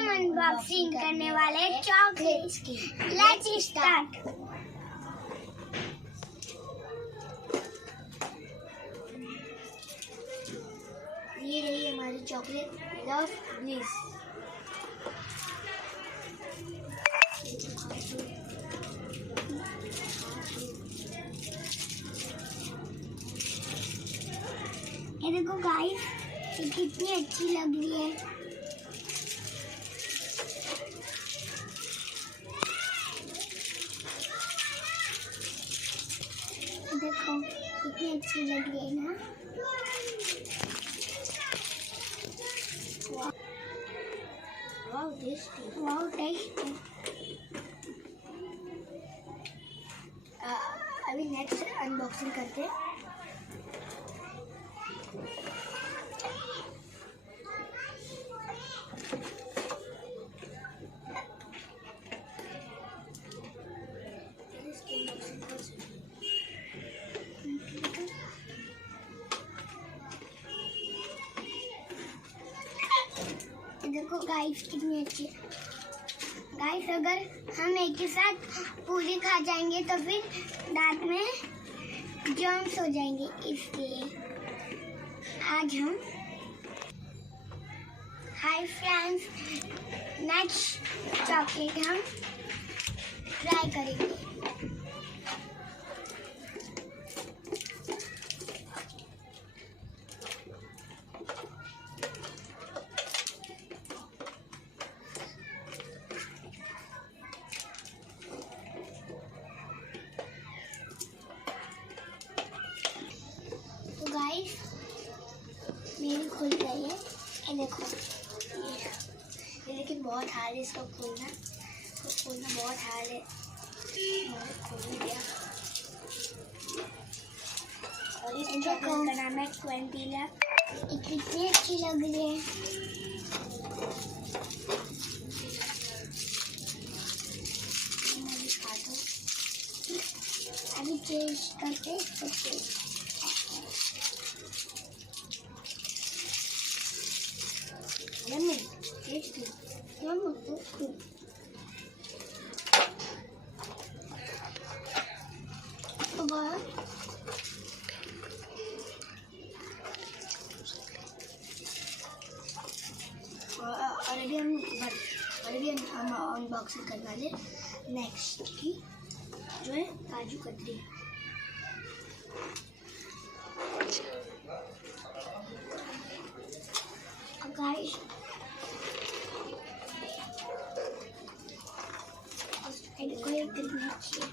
हम अनबॉक्सिंग करने वाले चॉकलेट्स की। Let's start. ये रही हमारी चॉकलेट लव ब्लिस। ये देखो गाइस, ये कितनी अच्छी लग रही है। देखो कितनी अच्छी लग रही है ना। वाव टेस्टी, वाव टेस्टी। अभी नेक्स्ट अनबॉक्सिंग करते हैं। देखो गाइस कितनी अच्छी है। गाइस अगर हम एक के साथ पूरी खा जाएंगे तो फिर दांत में जर्म्स हो जाएंगे, इसलिए आज हम हाय फ्रेंड्स नेक्स्ट चॉकलेट हम ट्राई करेंगे। गाइस मेरी खुल गई है, ये देखो। ये लेकिन बहुत हार्ड है इसको खोलना बहुत हार्ड है। मैंने खोल दिया और इस चॉकलेट का नाम है क्वेंटिला। ये कितनी अच्छी लग रही है। मैं दिखा दूँ, अभी टेस्ट करते हैं। Yummy, tasty, yummy, tasty. अभी हम अनबॉक्सिंग करने वाले नेक्स्ट की, जो है काजू कतरी। गाइस देखो ये कितनी अच्छी है।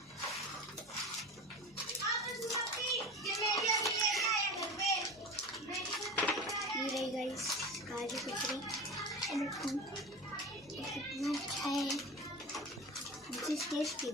ये रही गाइस काजू कतरी। देखो ये कितना अच्छा है, दिस इज टेस्टी।